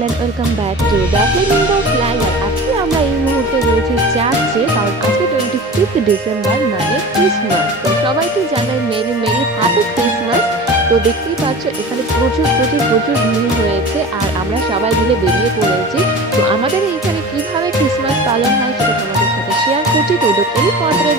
All and welcome back to the Flamengo flyover. আজকে আমরা এই মুহূর্তে রয়েছি চার্চে, কারণ আজকে 25 ডিসেম্বর মানে ক্রিসমাস। তো সবাইকে জানাই মেরি মেরি হ্যাপি ক্রিসমাস। তো দেখতেই পাচ্ছ এখানে প্রচুর প্রচুর প্রচুর ভিড় হয়েছে আর আমরা সবাই মিলে বেরিয়ে পড়েছি। তো আমাদের এইখানে কিভাবে ক্রিসমাস পালন হয় সেটা তোমাদের সাথে শেয়ার করছি। তো এই পর্বে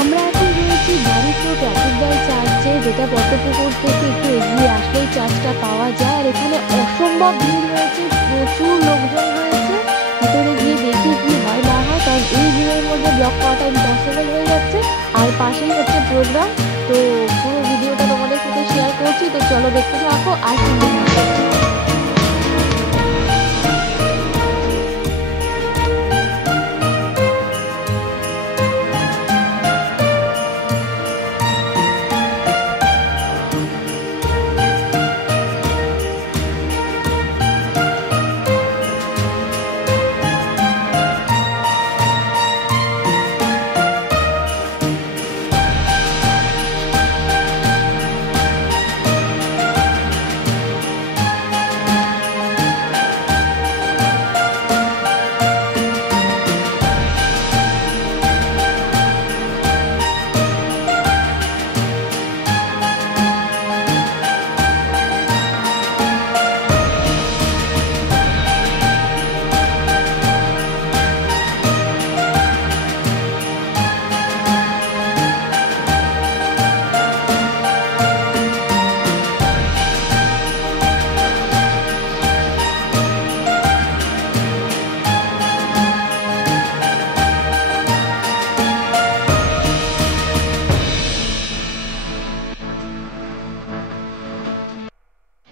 আমরা এখন রয়েছি বাড়িপুর ক্যাথিড্রাল চার্চে, যেটা পদ্মপুকুর থেকে একটু এগিয়ে আসলেই চার্চটা পাওয়া যায়। আর এখানে অসম্ভব ভিড় রয়েছে, প্রচুর লোকজন রয়েছে। ভিতরে গিয়ে দেখি কি হয় না হয়, কারণ এই ভিড়ের মধ্যে ব্লগ করাটা ইম্পসিবল হয়ে যাচ্ছে। আর পাশেই হচ্ছে প্রোগ্রাম। তো পুরো ভিডিওটা তোমাদের সাথে শেয়ার করছি, তো চলো দেখতে থাকো আর সঙ্গে থাকো।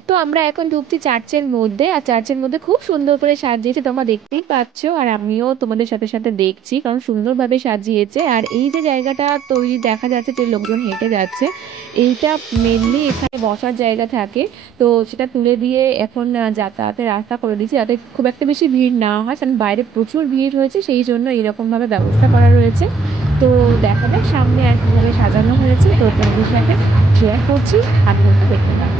তো আমরা এখন ঢুকছি চার্চের মধ্যে, আর চার্চের মধ্যে খুব সুন্দর করে সাজিয়েছে, তোমরা দেখতেই পাচ্ছ। আর আমিও তোমাদের সাথে সাথে দেখছি, কারণ সুন্দরভাবে সাজিয়েছে। আর এই যে জায়গাটা তৈরি দেখা যাচ্ছে, যে লোকজন হেঁটে যাচ্ছে, এইটা মেনলি এখানে বসার জায়গা থাকে। তো সেটা তুলে দিয়ে এখন যাতায়াতের রাস্তা করে দিয়েছে, যাতে খুব একটা বেশি ভিড় না হয়, কারণ বাইরে প্রচুর ভিড় হয়েছে, সেই জন্য এরকমভাবে ব্যবস্থা করা রয়েছে। তো দেখা যাক সামনে আর কীভাবে সাজানো হয়েছে। তো তোমাদের সাথে শেয়ার করছি, আর দেখতে পাবো।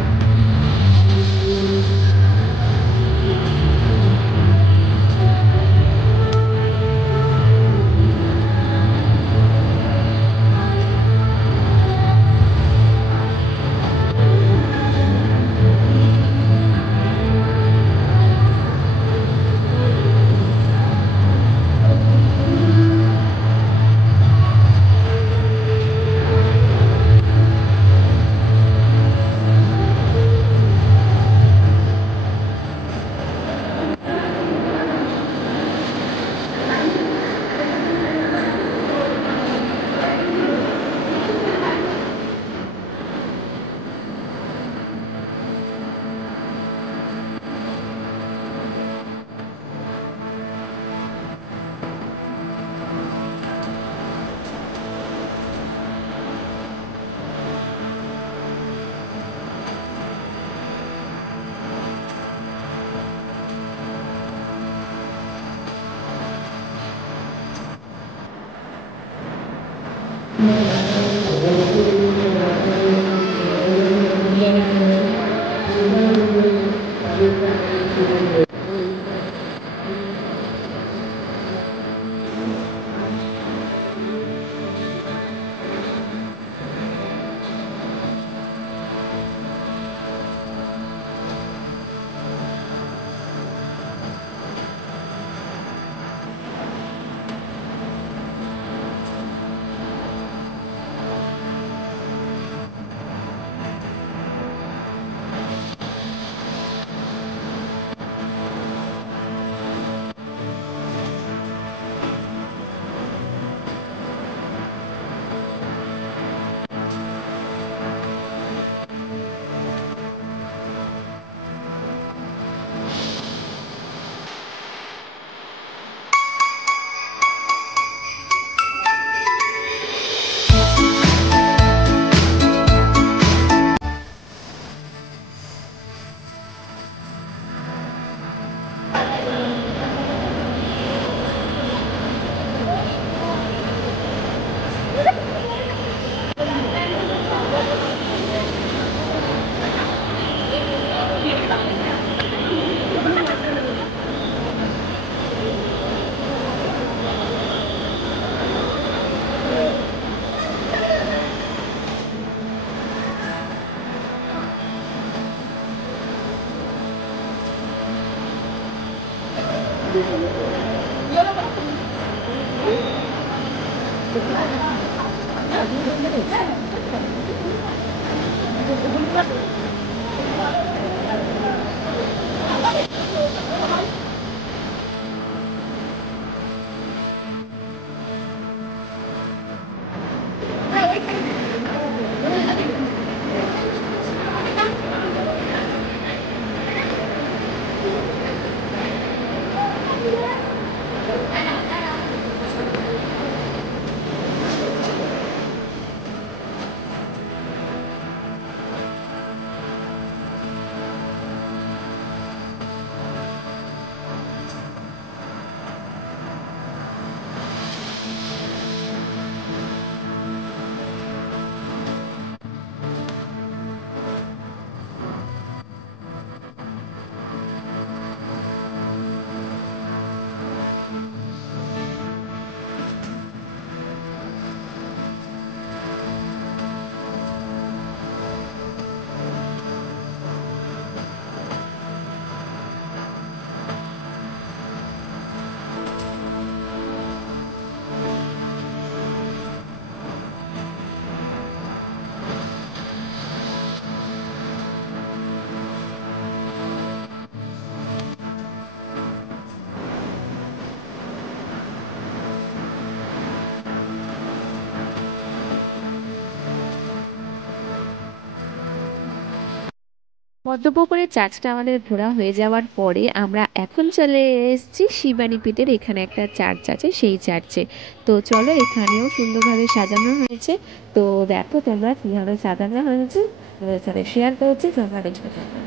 পদ্মপুকুরের চার্চটা আমাদের ঘোরা হয়ে যাওয়ার পরে আমরা এখন চলে এসেছি শিবানী পীঠের এখানে একটা চার্চ আছে সেই চার্চে। তো চলো, এখানেও সুন্দরভাবে সাজানো হয়েছে। তো দেখো তোমরা কিভাবে সাজানো হয়েছে, তোমাদের সাথে শেয়ার করেছি, তোমরা দেখতে থাকো।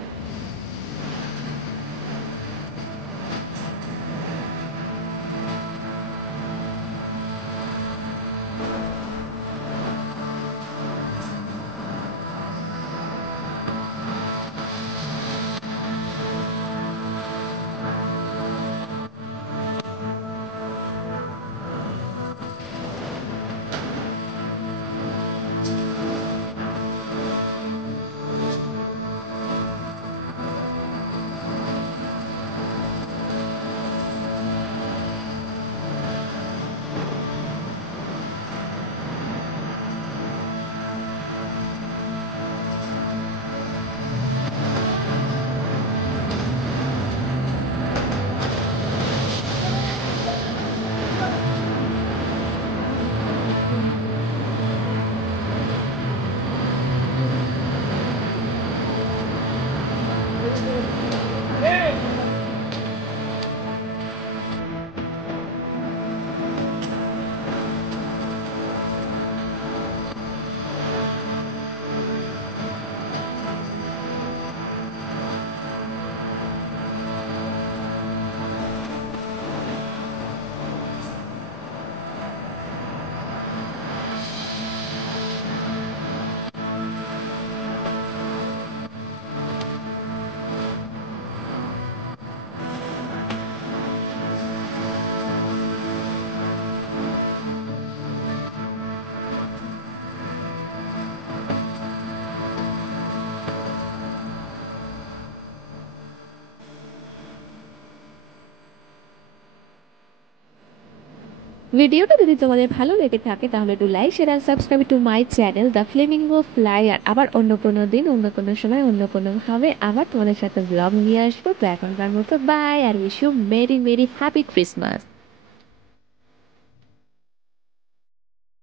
ভিডিওটা যদি তোমাদের ভালো লেগে থাকে তাহলে একটু লাইক, শেয়ার আর subscribe to my channel the flamingo fly. আর আবার অন্য কোনো দিন, অন্য কোনো সময়, অন্য কোনোভাবে আবার তোমাদের সাথে ব্লগ নিয়ে আসবো। তো এখনকার মতো বাই, আর wish you merry merry happy Christmas.